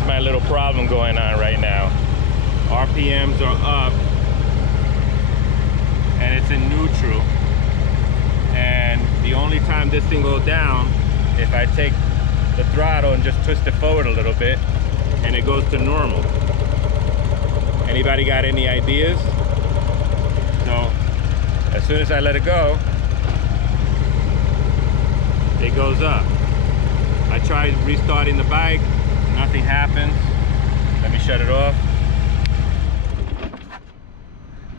Here's my little problem going on right now. RPMs are up and it's in neutral, and the only time this thing goes down if I take the throttle and just twist it forward a little bit and it goes to normal. Anybody got any ideas? So as soon as I let it go, it goes up. I tried restarting the bike, nothing happens. Let me shut it off.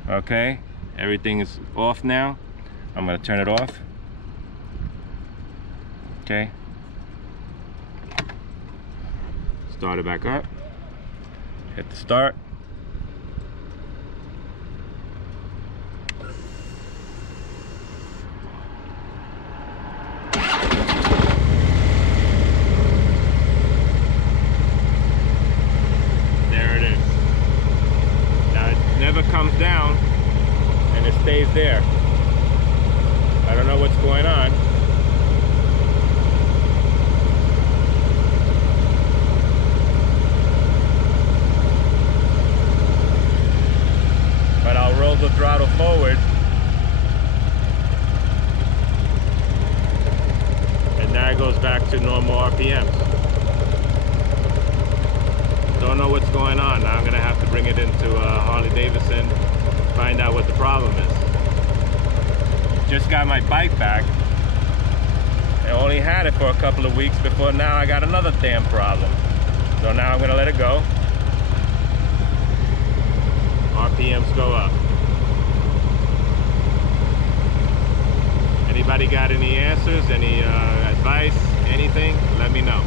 Okay, everything is off now. I'm gonna turn it off. Okay. Start it back up. Hit the start. Comes down and it stays there. I don't know what's going on. But I'll roll the throttle forward and now it goes back to normal RPMs. Don't know what's going on. Now I'm gonna have to bring it into Harley-Davidson, find out what the problem is. Just got my bike back. I only had it for a couple of weeks before now I got another damn problem. So now I'm gonna let it go. RPMs go up. Anybody got any answers, any advice, anything? Let me know.